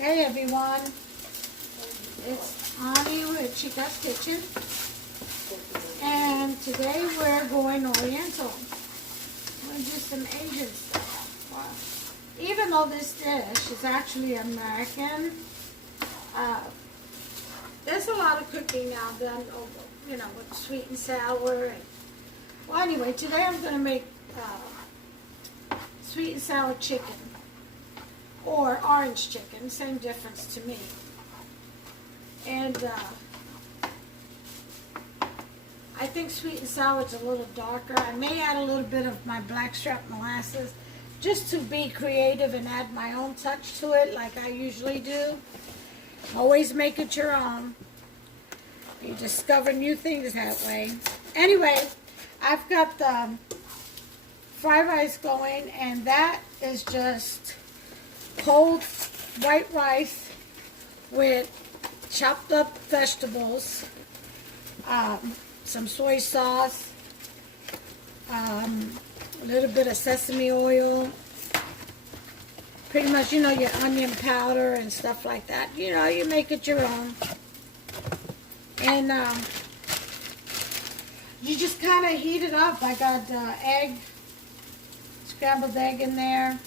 Hey everyone, it's Ani with Chica's Kitchen, and today we're going Oriental. We're going to do some Asian stuff. Wow. Even though this dish is actually American, there's a lot of cooking now done over, with sweet and sour. Well, anyway, today I'm going to make sweet and sour chicken. Or orange chicken, same difference to me. And I think sweet and sour is a little darker. I may add a little bit of my blackstrap molasses just to be creative and add my own touch to it like I usually do. Always make it your own. You discover new things that way. Anyway, I've got the fried rice going, and that is just cold white rice with chopped up vegetables, some soy sauce, a little bit of sesame oil, pretty much, your onion powder and stuff like that. You make it your own. And you just kind of heat it up. I got scrambled egg in there.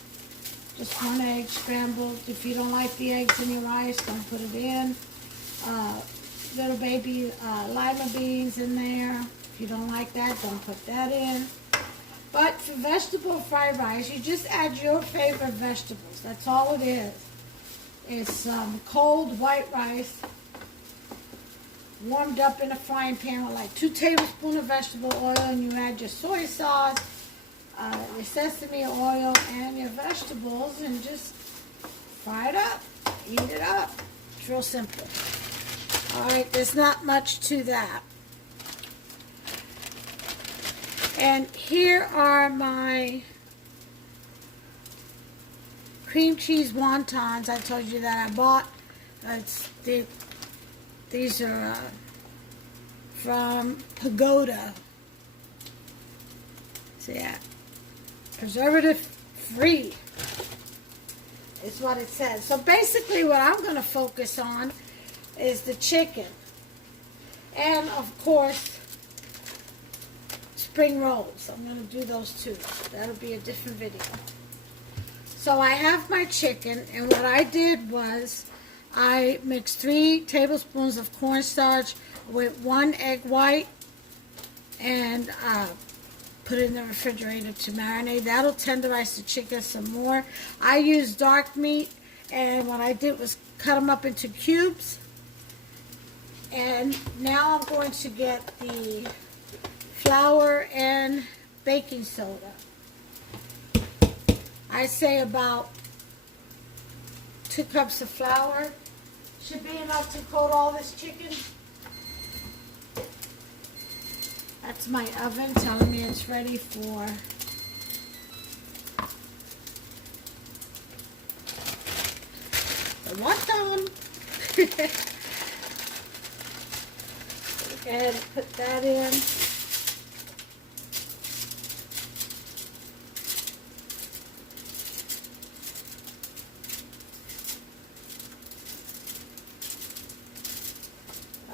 Just one egg scrambled. If you don't like the eggs in your rice, don't put it in. Little baby lima beans in there. If you don't like that, don't put that in. But for vegetable fried rice, you just add your favorite vegetables. That's all it is. It's cold white rice warmed up in a frying pan with like 2 tablespoons of vegetable oil, and you add your soy sauce, your sesame oil, and your vegetables, and just fry it up, heat it up. It's real simple. Alright, there's not much to that. And here are my cream cheese wontons I told you that I bought. These are from Pagoda. See that? Preservative free is what it says. So basically what I'm going to focus on is the chicken. And of course, spring rolls. I'm going to do those too. That'll be a different video. So I have my chicken, and what I did was I mixed 3 tablespoons of cornstarch with 1 egg white and put it in the refrigerator to marinate. That'll tenderize the chicken some more. I used dark meat, and what I did was cut them up into cubes. And now I'm going to get the flour and baking soda. I say about 2 cups of flour should be enough to coat all this chicken. That's my oven telling me it's ready for the wonton. Go ahead and put that in.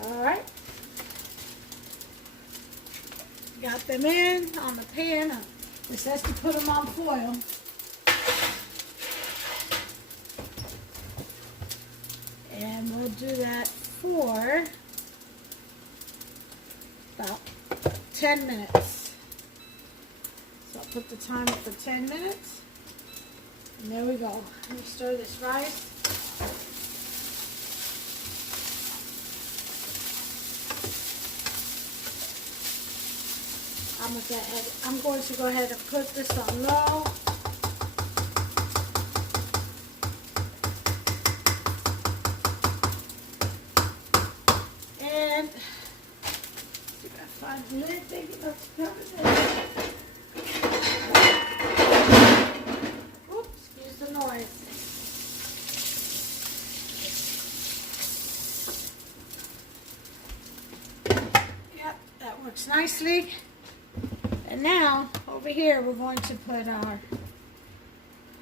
Alright. Got them in on the pan. This has to put them on foil. And we'll do that for about 10 minutes. So I'll put the timer for 10 minutes. And there we go. Let me stir this rice. I'm going to go ahead and put this on low. And see if I find the lid big enough to cover this. Oops, excuse the noise. Yep, that works nicely. And now, over here, we're going to put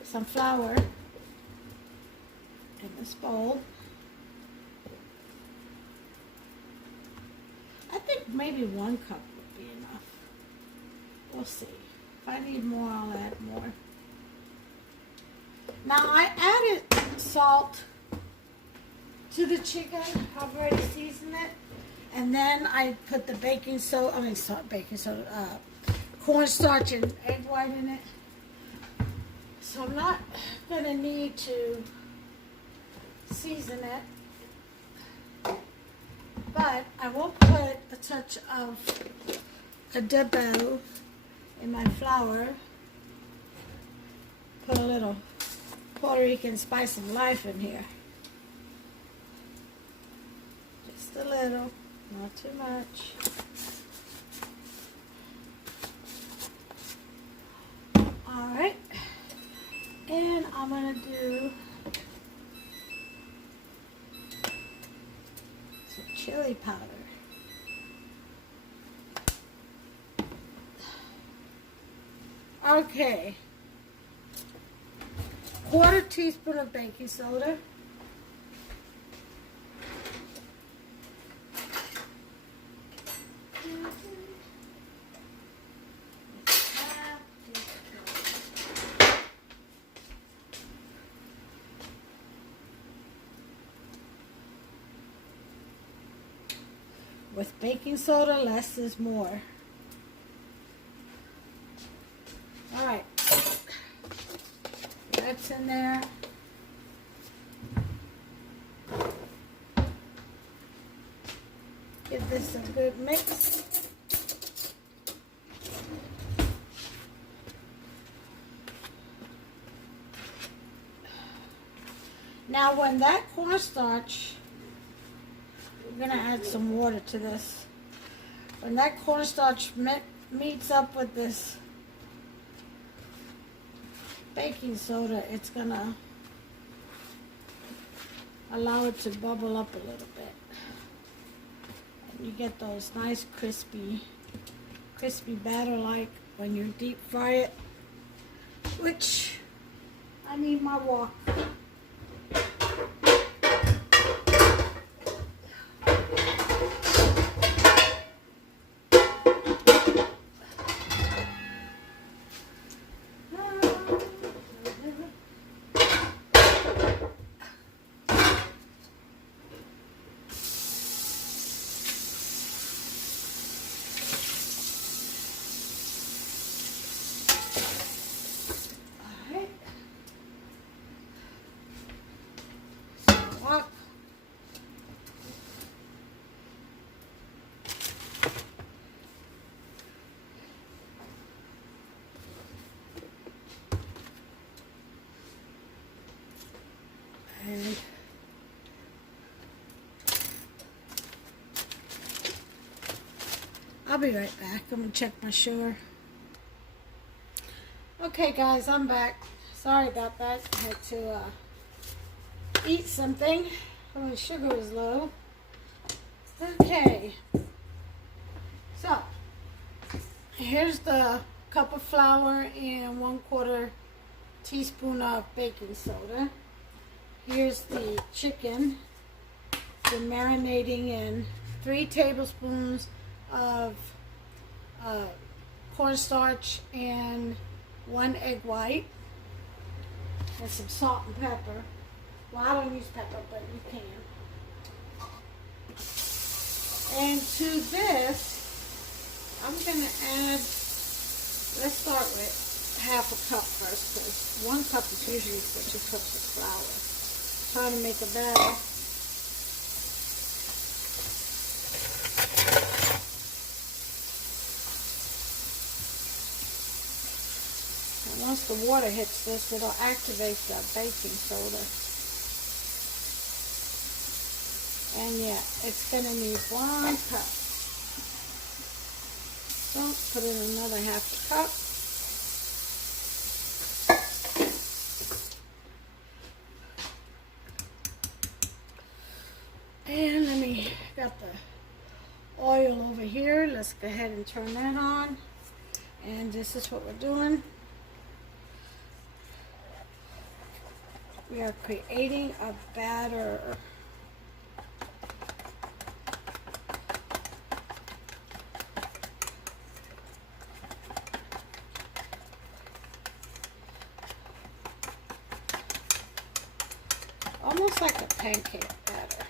some flour in this bowl. I think maybe 1 cup would be enough. We'll see. If I need more, I'll add more. Now I added salt to the chicken. I've already seasoned it. And then I put the cornstarch and egg white in it. So I'm not going to need to season it. But I will put a touch of adobo in my flour. Put a little Puerto Rican spice of life in here. Just a little, not too much. Alright, and I'm going to do some chili powder. Okay, 1/4 teaspoon of baking soda. With baking soda, less is more. Alright, that's in there. Give this a good mix. Now when that cornstarch, we're going to add some water to this. When that cornstarch meets up with this baking soda, it's going to allow it to bubble up a little bit. And you get those nice crispy batter like when you deep fry it, which I need my wok. And I'll be right back. I'm going to check my sugar. Okay guys, I'm back. Sorry about that. I had to eat something. My sugar was low. Okay. So, here's the cup of flour and 1/4 teaspoon of baking soda. Here's the chicken. Been marinating in 3 tablespoons of cornstarch and 1 egg white. And some salt and pepper. Well, I don't use pepper, but you can. And to this, I'm going to add, let's start with 1/2 cup first, because 1 cup is usually for 2 cups of flour. Trying to make a batter. And once the water hits this, it'll activate the baking soda. And yeah, it's going to need 1 cup. So put in another 1/2 cup. And got the oil over here. Let's go ahead and turn that on. And this is what we're doing. We are creating a batter. Almost like a pancake batter.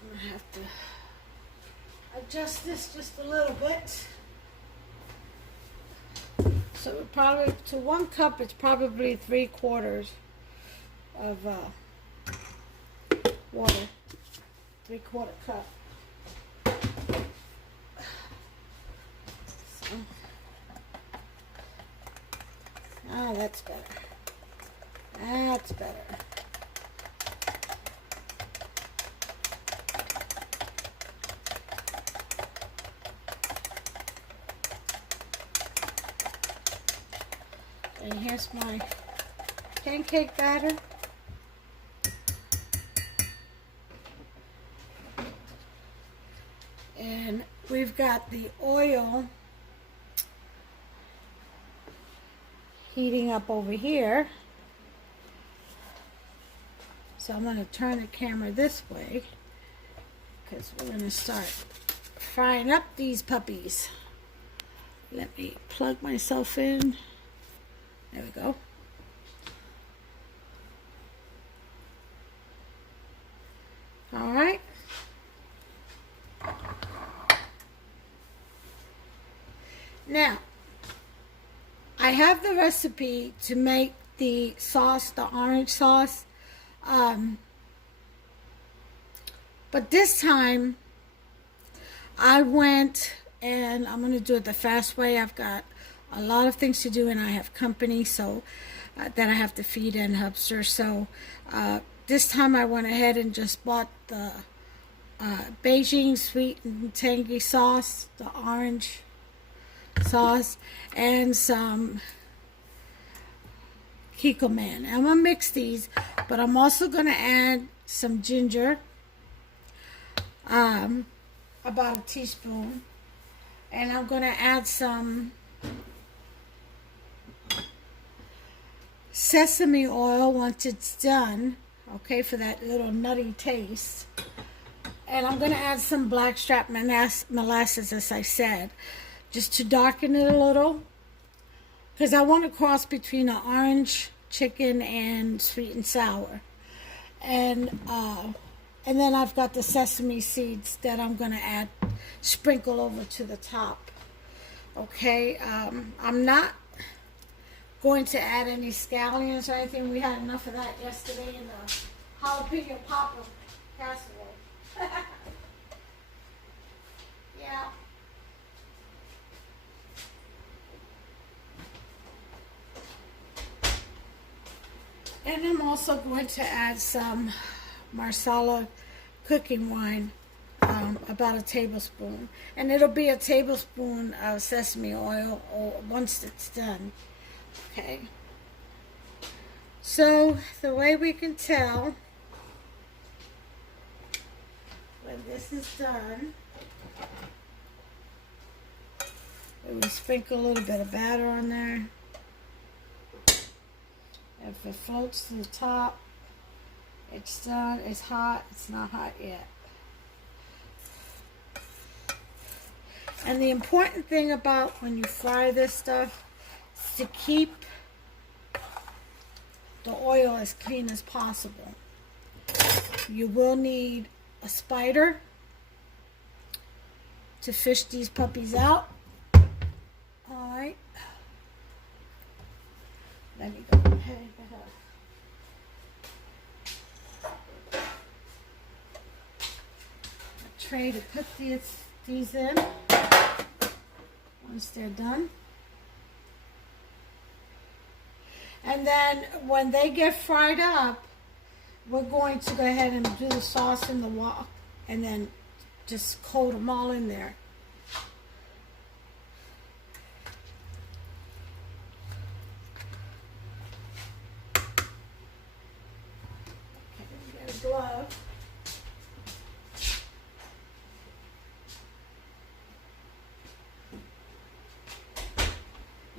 I'm gonna have to adjust this just a little bit. So probably to 1 cup, it's probably 3/4 of water. 3/4 cup. So, that's better. That's better. And here's my pancake batter. And we've got the oil heating up over here. So I'm going to turn the camera this way because we're going to start frying up these puppies. Let me plug myself in. There we go. All right. Now, I have the recipe to make the sauce, the orange sauce. But this time, I went and I'm going to do it the fast way. I've got a lot of things to do and I have company so that I have to feed and hamster. So this time I went ahead and just bought the Beijing sweet and tangy sauce, the orange sauce, and some Kikkoman. I'm going to mix these, but I'm also going to add some ginger, about a teaspoon, and I'm going to add some sesame oil once it's done, okay, for that little nutty taste. And I'm going to add some blackstrap molasses, as I said, just to darken it a little, because I want to cross between an orange chicken and sweet and sour. And then I've got the sesame seeds that I'm going to add, sprinkle over to the top. Okay, I'm not going to add any scallions or anything. We had enough of that yesterday in the jalapeno popper casserole. Yeah. And I'm also going to add some Marsala cooking wine, about a tablespoon. And it'll be a tablespoon of sesame oil once it's done. Okay. So the way we can tell when this is done, we sprinkle a little bit of batter on there. If it floats to the top, it's done. It's hot. It's not hot yet. And the important thing about when you fry this stuff is to keep the oil as clean as possible. You will need a spider to fish these puppies out. Alright. Let me go ahead and get a tray to put these in once they're done. And then when they get fried up, we're going to go ahead and do the sauce in the wok and then just coat them all in there. Okay, get a glove.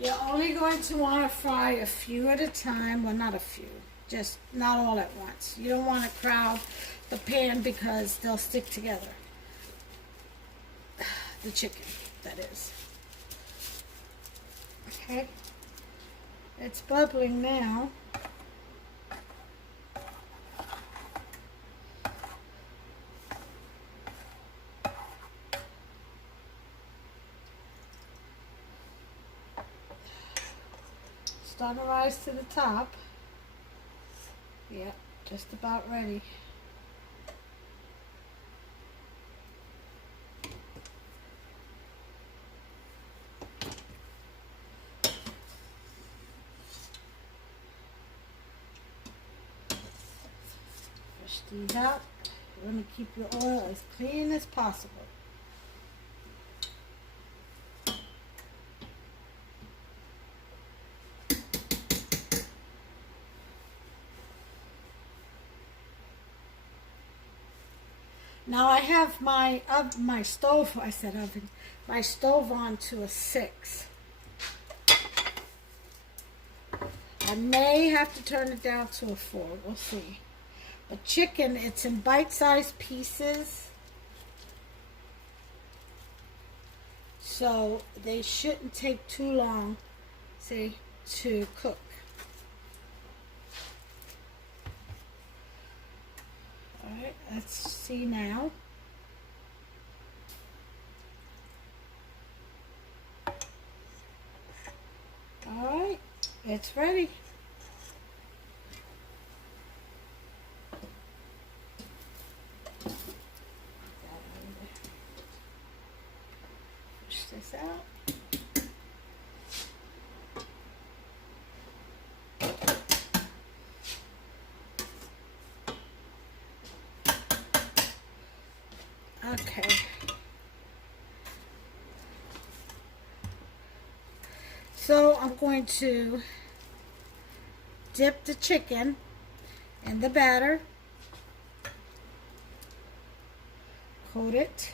You're only going to want to fry a few at a time. Well, not a few. Just not all at once. You don't want to crowd the pan because they'll stick together. The chicken, that is. Okay. It's bubbling now. Starting to rise to the top. Yeah, just about ready. Fish these out. You want to keep your oil as clean as possible. Now I have my stove, I said oven, my stove on to a 6. I may have to turn it down to a 4, we'll see. But chicken, it's in bite-sized pieces, so they shouldn't take too long, see, to cook. Alright, let's see now. Alright, it's ready. Push this out. Okay. So I'm going to dip the chicken in the batter, coat it,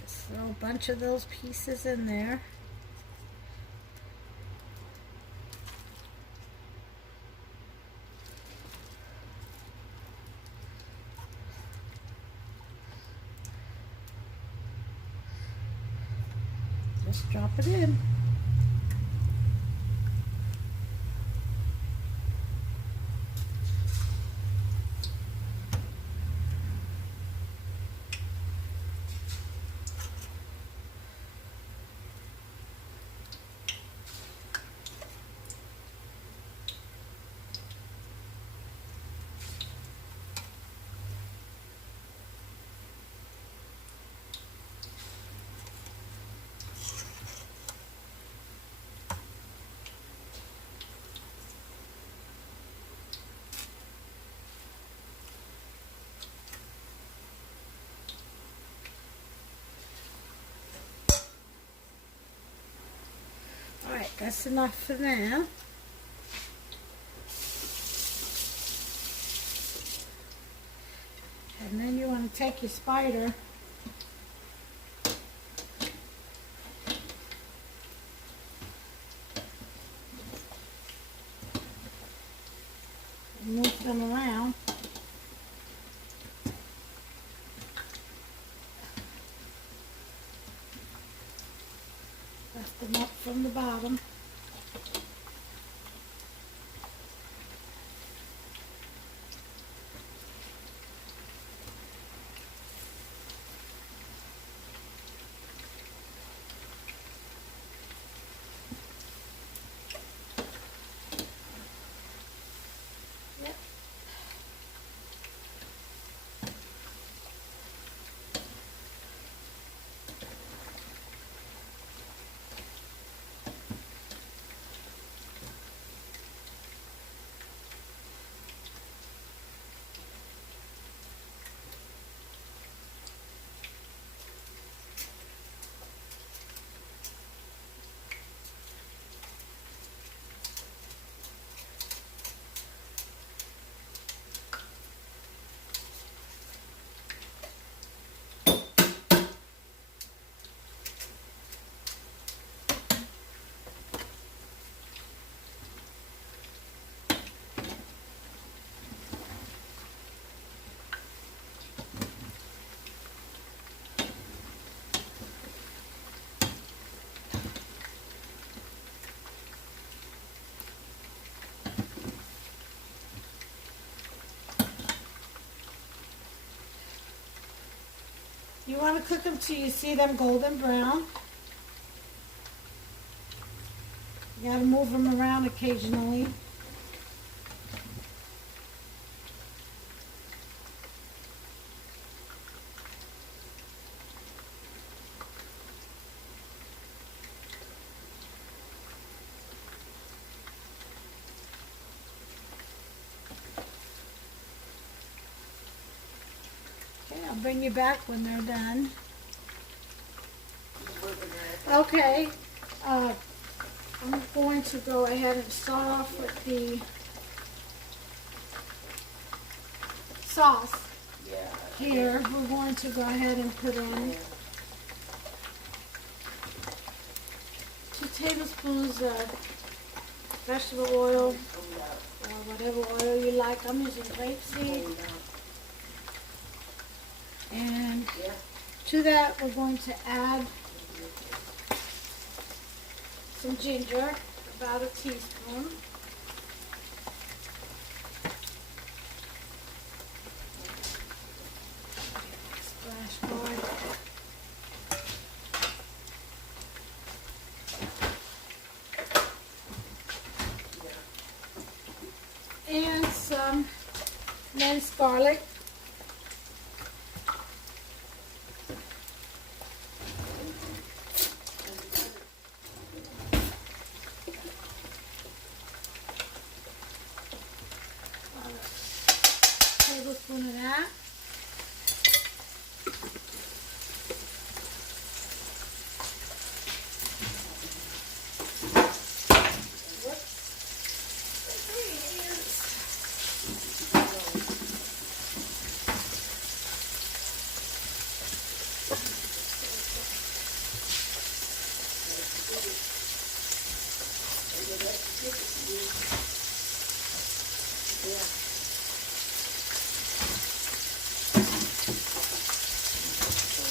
just throw a bunch of those pieces in there. Just drop it in. Alright, that's enough for now. And then you want to take your spider and move them around. Lift them up from the bottom. Yep. You want to cook them till you see them golden brown. You gotta move them around occasionally. Okay, I'll bring you back when they're done. Okay, I'm going to go ahead and start off with the sauce. Here, we're going to go ahead and put in 2 tablespoons of vegetable oil, or whatever oil you like. I'm using grapeseed. And to that, we're going to add some ginger, about a teaspoon. Splash bar. And some minced garlic. Tablespoon of that.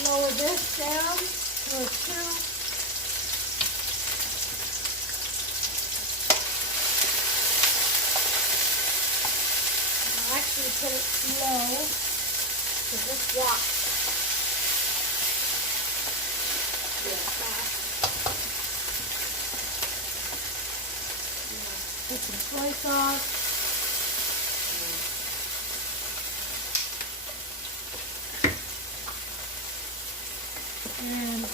Lower this down to a 2. I'll actually put it low because this walks fast. Put some soy sauce. And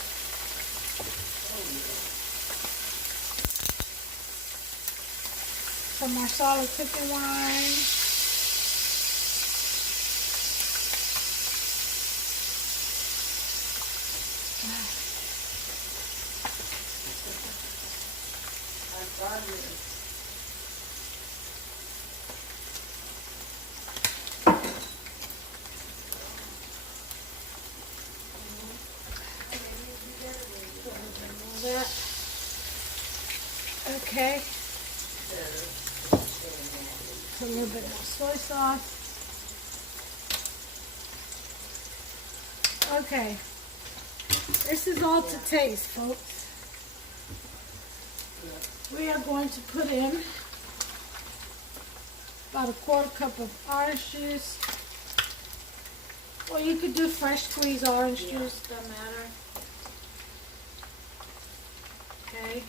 some Marsala cooking wine. That. Okay. A little bit more soy sauce. Okay. This is all to taste, folks. We are going to put in about a 1/4 cup of orange juice. Or you could do fresh squeezed orange juice, doesn't matter. Okay.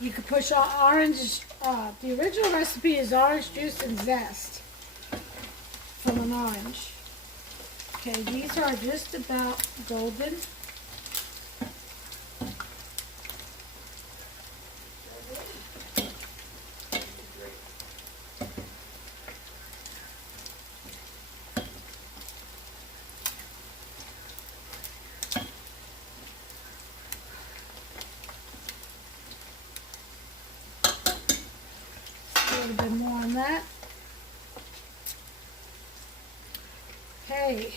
You could push orange, the original recipe is orange juice and zest from an orange. Okay, these are just about golden. A little bit more on that. Okay.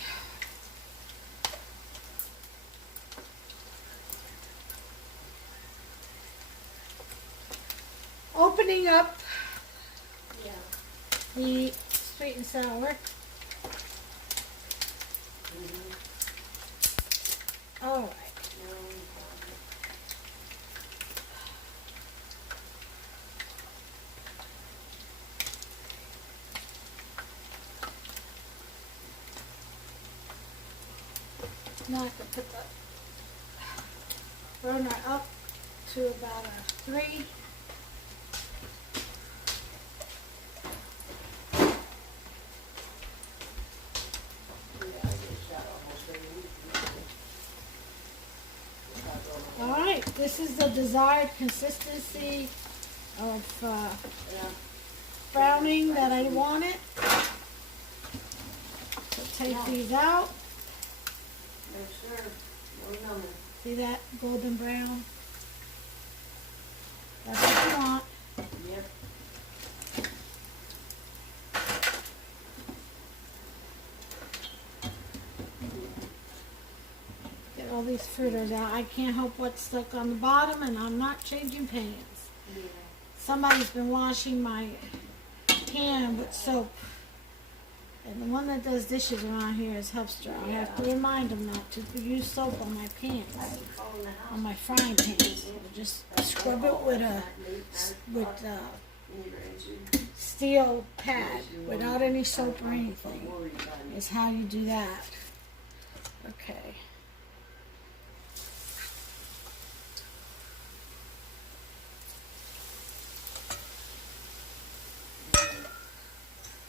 Opening up the sweet and sour. All right. Now I can put the burner up to about a 3. Alright, this is the desired consistency of browning that I wanted. So take these out. See that golden brown? That's what you want. Yep. Get all these fritters out. I can't help what's stuck on the bottom, and I'm not changing pans. Yeah. Somebody's been washing my pan with soap. And the one that does dishes around here is Hubster. I have to remind them not to use soap on my pans, on my frying pans. Just scrub it with a steel pad without any soap or anything. Is how you do that. Okay.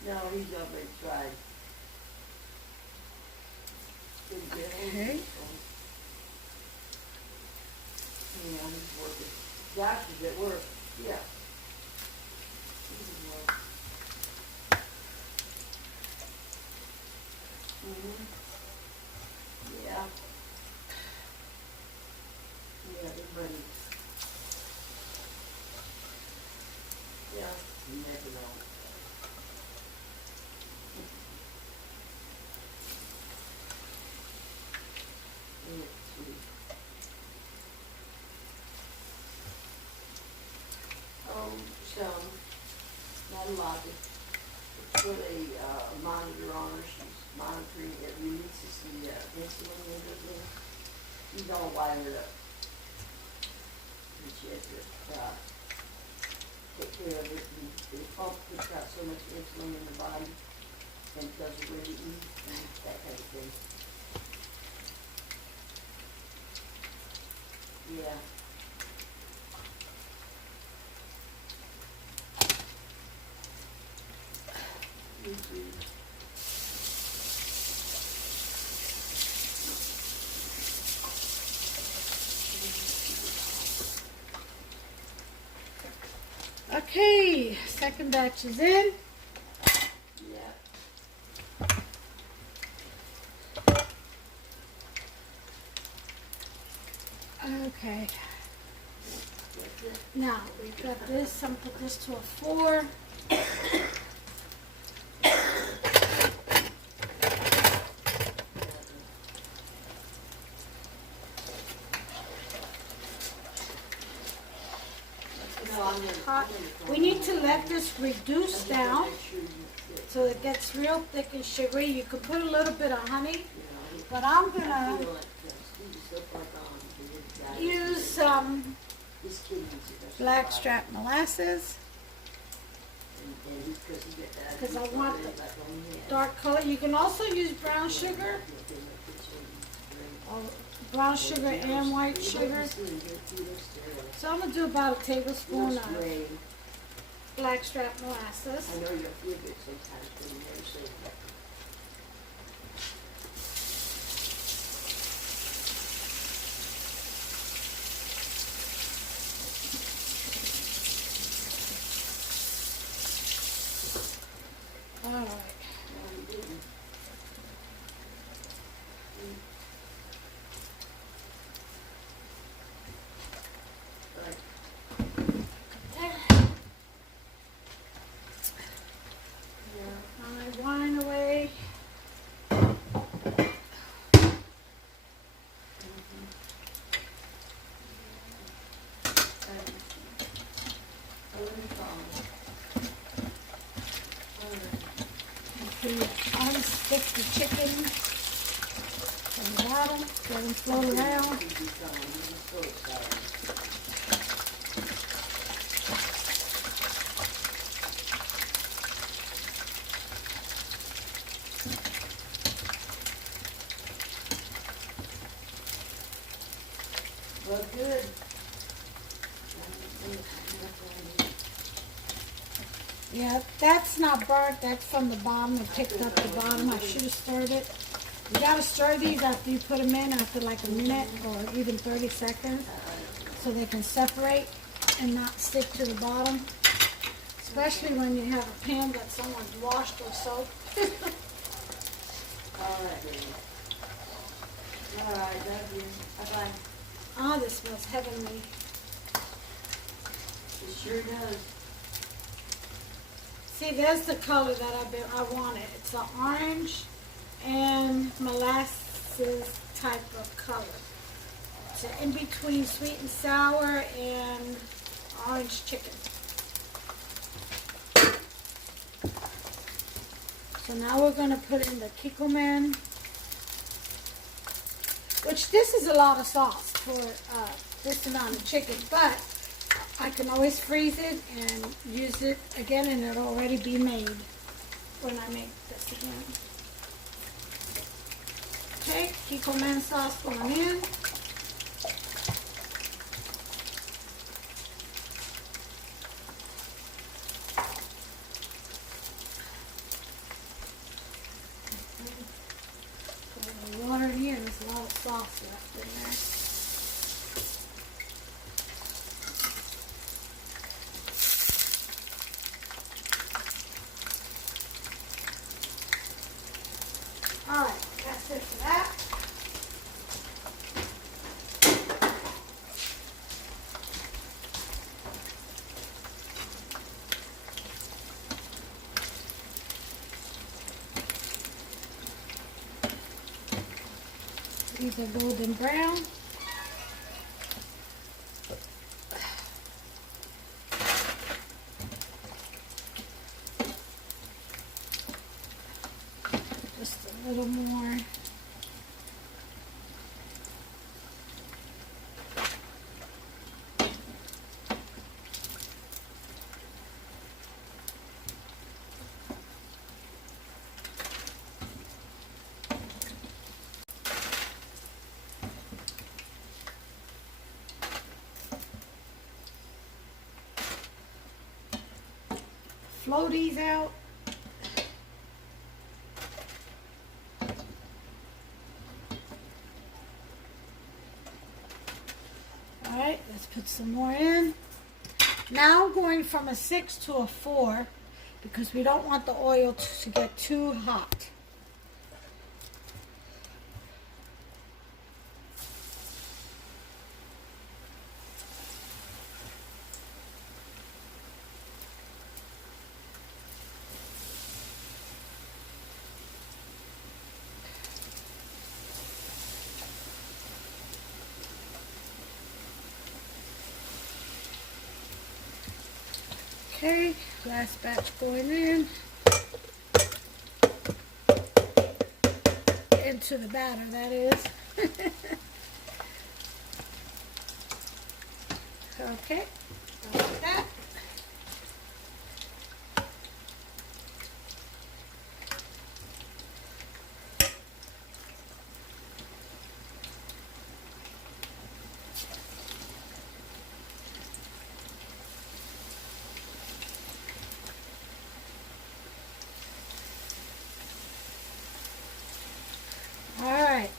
No, he's already tried. Okay. Yeah, he's working. Josh is at work. Yeah. He's at work. Yeah. Yeah, they're ready. Yeah, you never know. Some, not a lot. It's put a monitor on her. She's monitoring it, releases the insulin and everything. She's all wired up. And she has to take care of it. And the pump puts out so much insulin in the body and tells her where to eat and that kind of thing. Yeah. Okay, second batch is in. Yeah. Okay. Now we've got this. I'm put this to a 4. We need to let this reduce down so it gets real thick and sugary. You can put a little bit of honey, but I'm gonna use some blackstrap molasses because I want the dark color. You can also use brown sugar, brown sugar and white sugar. So I'm going to do about a tablespoon of blackstrap molasses. I know you're with it sometimes, but you never say that. All right. No, you didn't. Right. My wine away. Unstick the chicken from the bottom, let them float around. Yeah, that's not burnt. That's from the bottom. I picked up the bottom. I should have stirred it. You gotta stir these after you put them in, after like a minute or even 30 seconds, so they can separate and not stick to the bottom. Especially when you have a pan that someone's washed with soap. All right, baby. All right, love you. Bye-bye. Ah, this smells heavenly. It sure does. See, there's the color that I wanted. It's an orange and molasses type of color. It's an in between sweet and sour and orange chicken. So now we're going to put in the Kikkoman, which this is a lot of sauce for this amount of chicken, but I can always freeze it and use it again, and it'll already be made when I make this again. Okay, Kikkoman sauce going in. Water in here, there's a lot of sauce left in there. Alright, that's it for that. These are golden brown. Just a little more. Flow these out. Alright, let's put some more in. Now I'm going from a 6 to a 4 because we don't want the oil to get too hot. Okay, last batch going in. Into the batter, that is. Okay, like that. Alright.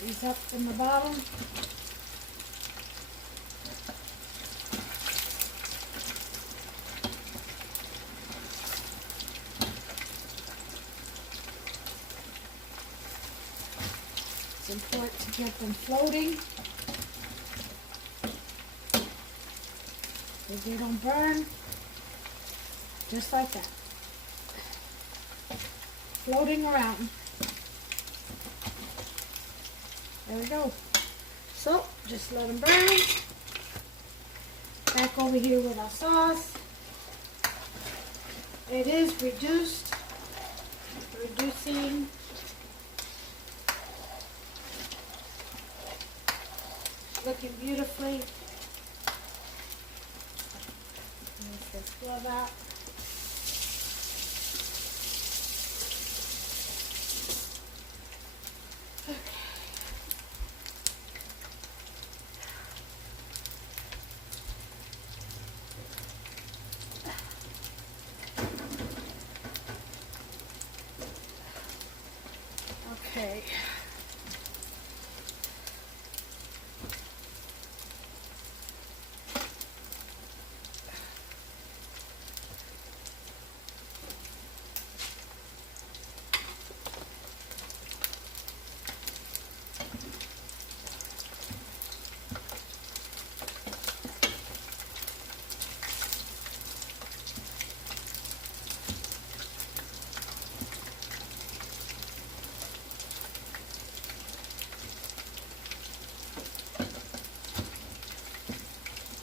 These up from the bottom. It's important to get them floating so they don't burn. Just like that. Floating around. There we go. So, just let them burn. Back over here with our sauce. It is reducing. Looking beautifully. Let's just glove out. Okay.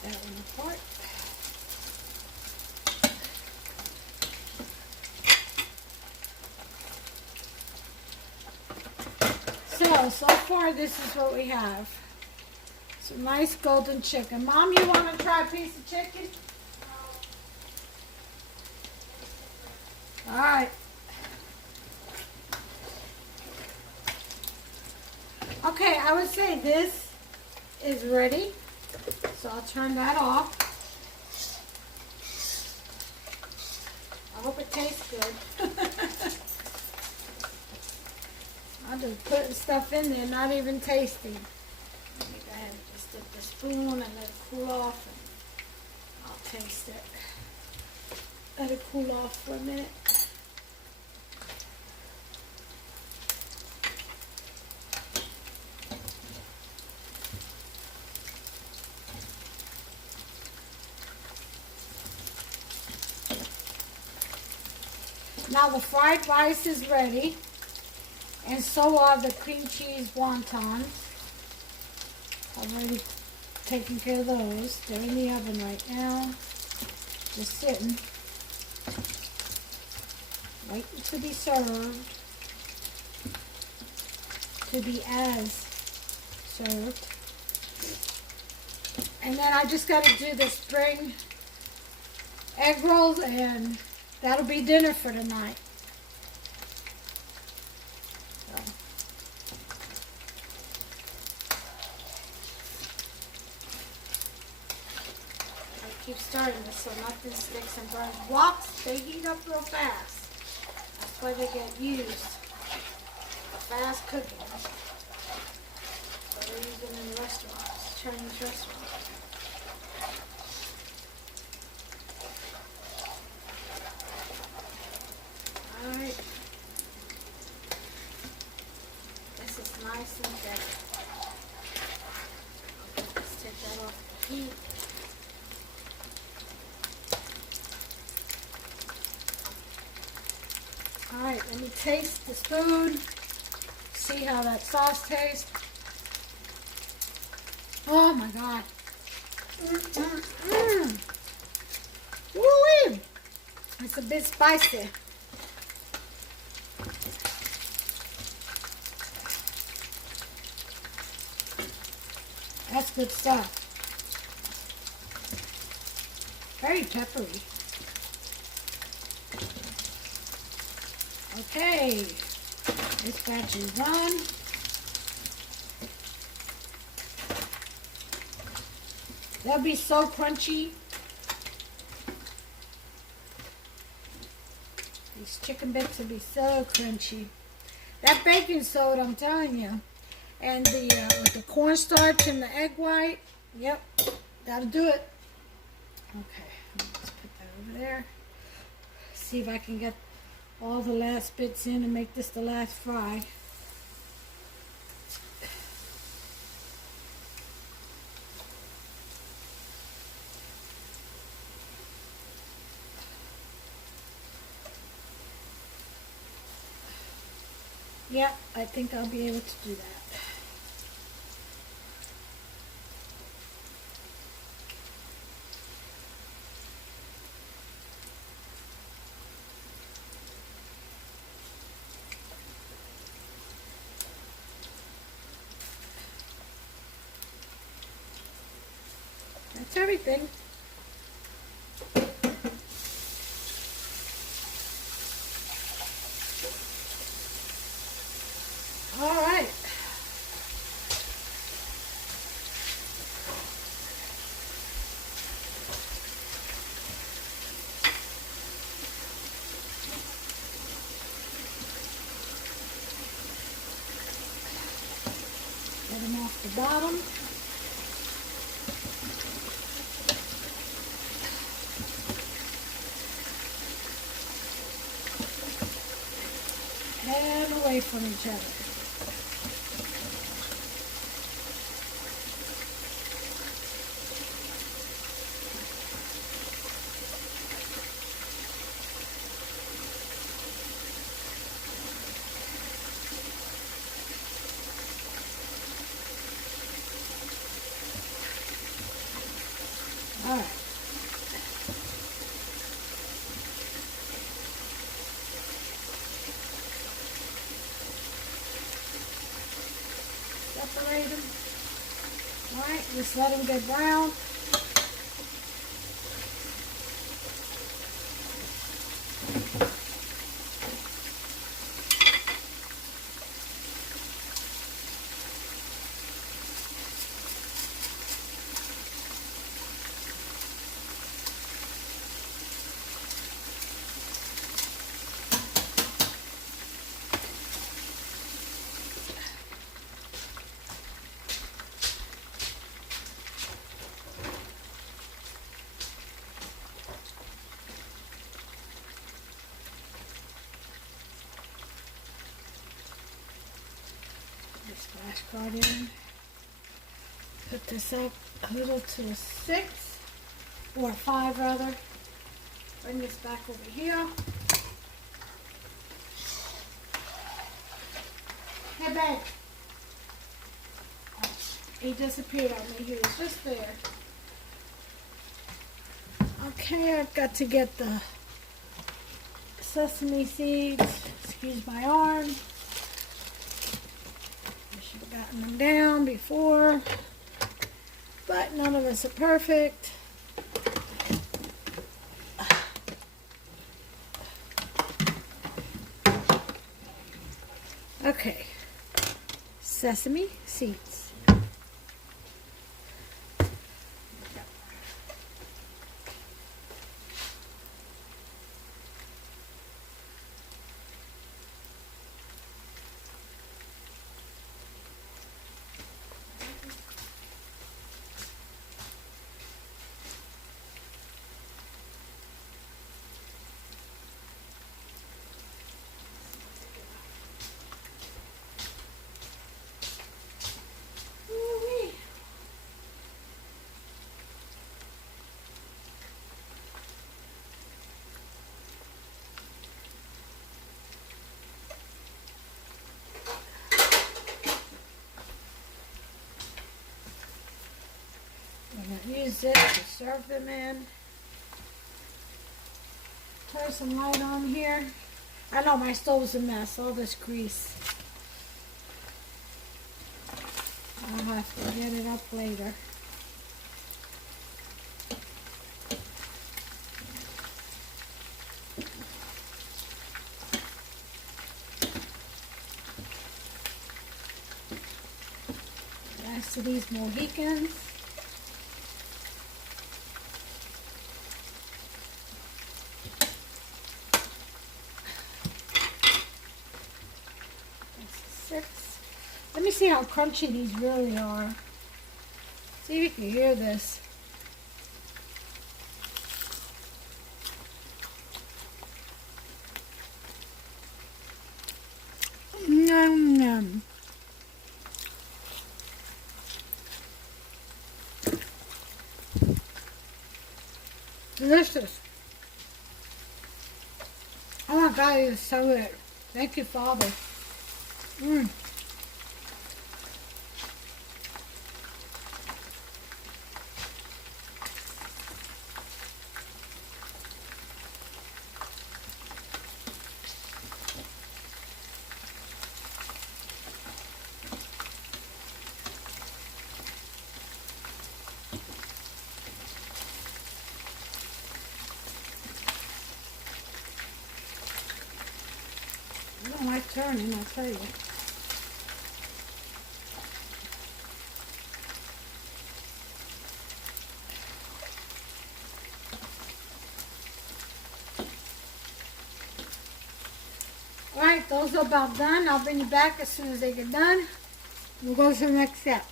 That one apart. So far this is what we have. Some nice golden chicken. Mom, you want to try a piece of chicken? All right. Okay, I would say this is ready. So I'll turn that off. I hope it tastes good. I'm just putting stuff in there, not even tasting. Let me go ahead and just dip the spoon and let it cool off. And I'll taste it. Let it cool off for a minute. Now the fried rice is ready, and so are the cream cheese wontons. Already taking care of those. They're in the oven right now, just sitting, waiting to be served, to be as served. And then I just got to do the spring egg rolls, and that'll be dinner for tonight. So. I keep starting this so nothing sticks and burns. Woks, they heat up real fast. That's why they get used. Fast cooking. So they're using in restaurants, Chinese restaurants. Alright. This is nice and thick. Let's take that off the heat. Alright, let me taste the spoon. See how that sauce tastes. Oh my god. Woo-wee! It's a bit spicy. That's good stuff. Very peppery. Okay, this batch is done. They'll be so crunchy. These chicken bits will be so crunchy. That baking soda, I'm telling you. And the with the cornstarch and the egg white, yep, that'll do it. Okay, let's put that over there. See if I can get all the last bits in and make this the last fry. Yeah, I think I'll be able to do that. That's everything. All right. come off the bottom. And away from each other. All right. Separate them. All right, just let them get brown. This flashcard in. Put this up a little to a 6 or a 5 rather. Bring this back over here. Hey babe. He disappeared on me. He was just there. Okay, I've got to get the sesame seeds. Excuse my arm. I should have gotten them down before. But none of us are perfect. Okay. Sesame seeds. I'm going to use this to serve them in. Turn some light on here. I know my stove's a mess, all this grease. I'll have to get it up later. The rest of these Mohicans. Let me see how crunchy these really are. See if you can hear this. Nom nom. Delicious. Oh my God, it's so good. Thank you, Father. Mmm. I don't like turning, I'll tell you. Alright, those are about done. I'll bring you back as soon as they get done. We'll go to the next step.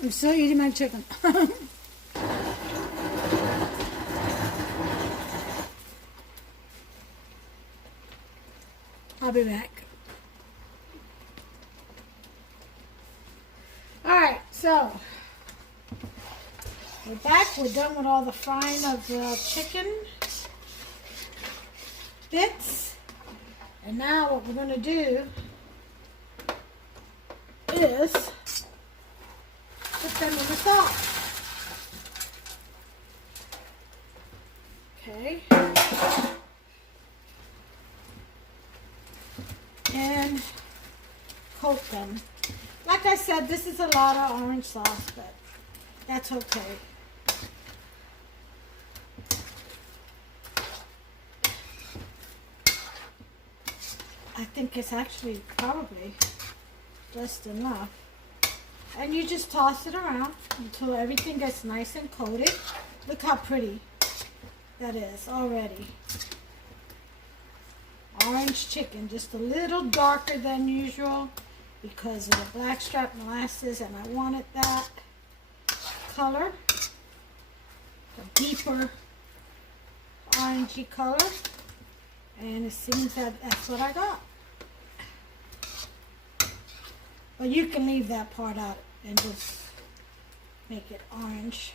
I'm still eating my chicken. I'll be back. Alright, so we're back. We're done with all the frying of the chicken bits. And now what we're going to do is put them in the sauce. Okay. And coat them. Like I said, this is a lot of orange sauce, but that's okay. I think it's actually probably just enough. And you just toss it around until everything gets nice and coated. Look how pretty that is already. Orange chicken, just a little darker than usual because of the blackstrap molasses, and I wanted that color, a deeper orangey color, and it seems that that's what I got. But you can leave that part out and just make it orange.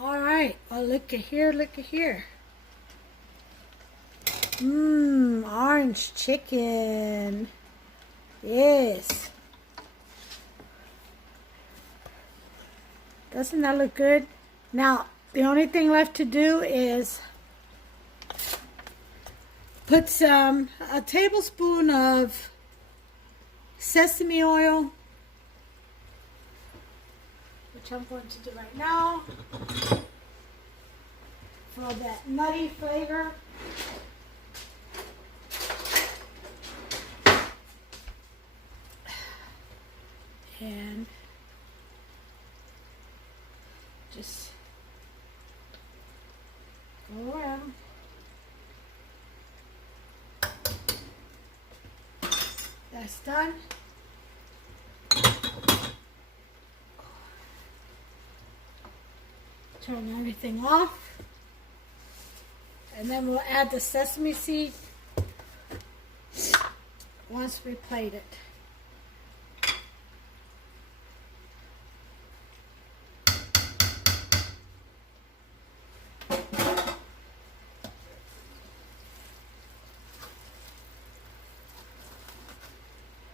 Alright, well look at here, look at here. Orange chicken. Yes. Doesn't that look good? Now, the only thing left to do is put a tablespoon of sesame oil, which I'm going to do right now, for that nutty flavor. And just go around. That's done. Turn everything off. And then we'll add the sesame seed once we plate it.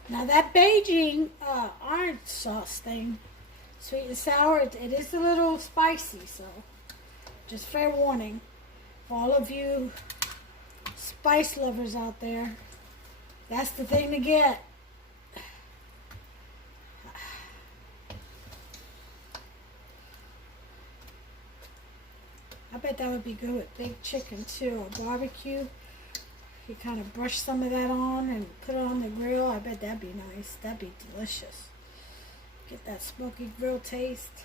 Now that Beijing orange sauce thing, sweet and sour, it is a little spicy, so just fair warning for all of you spice lovers out there. That's the thing to get. I bet that would be good with big chicken too, or barbecue. You kind of brush some of that on and put it on the grill. I bet that'd be nice. That'd be delicious. Get that smoky grill taste.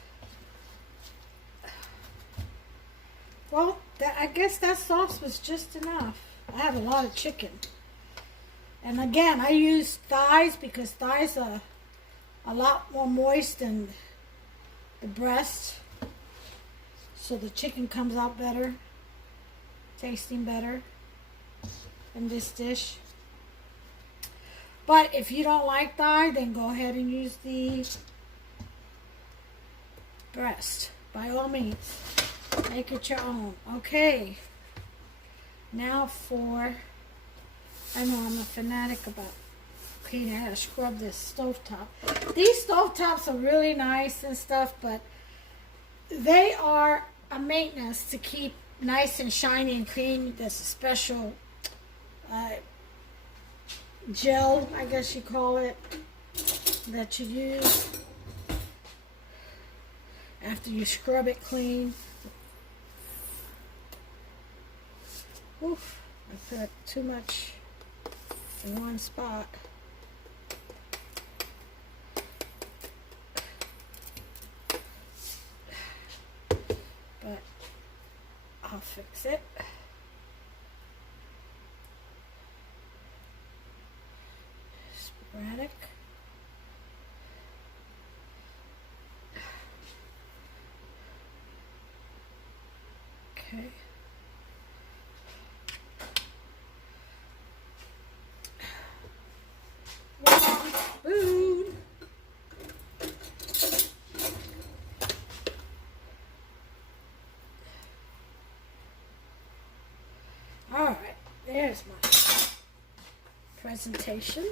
Well, I guess that sauce was just enough. I have a lot of chicken. And again, I use thighs because thighs are a lot more moist than the breast. So the chicken comes out better, tasting better in this dish. But if you don't like thigh, then go ahead and use the breast. By all means, make it your own. Okay, now I know I'm a fanatic about cleaning. I gotta scrub this stovetop. These stovetops are really nice and stuff, but they are a maintenance to keep nice and shiny and clean. There's a special gel, I guess you call it, that you use after you scrub it clean. Oof, I put too much in one spot. fix it. Sporadic. Okay. Spoon. All right, there's my presentation.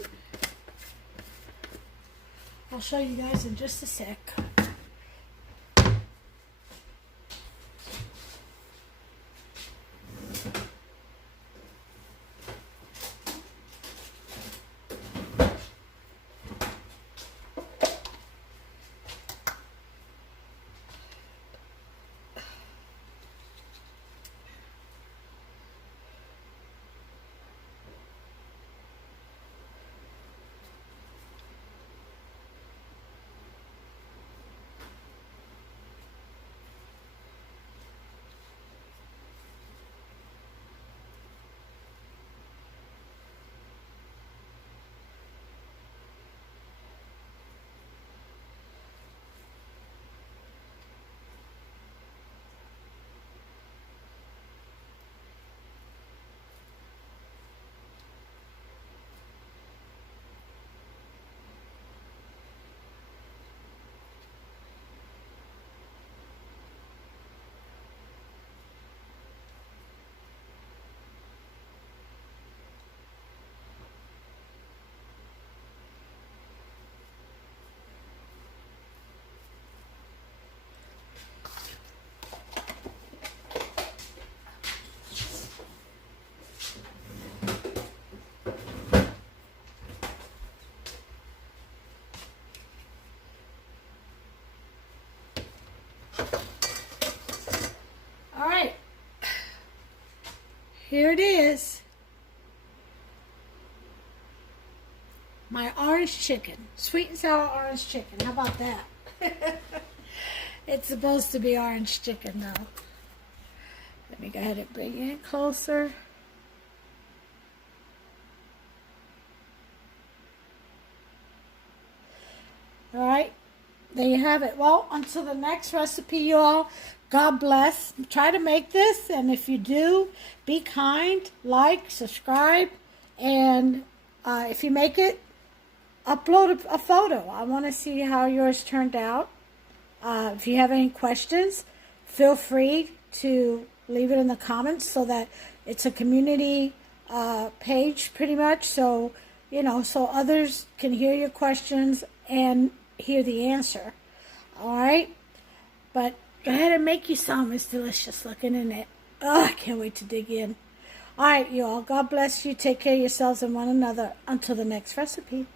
I'll show you guys in just a sec. All right, here it is. My orange chicken, sweet and sour orange chicken. How about that? It's supposed to be orange chicken though. Let me go ahead and bring it in closer. All right, there you have it. Well, until the next recipe, you all, God bless. Try to make this, and if you do, be kind, like, subscribe, and if you make it, upload a photo. I want to see how yours turned out. If you have any questions, feel free to leave it in the comments so that it's a community page pretty much, so so others can hear your questions and hear the answer. All right, but go ahead and make you some. It's delicious looking, isn't it? Oh, I can't wait to dig in. All right, you all, God bless you. Take care of yourselves and one another until the next recipe.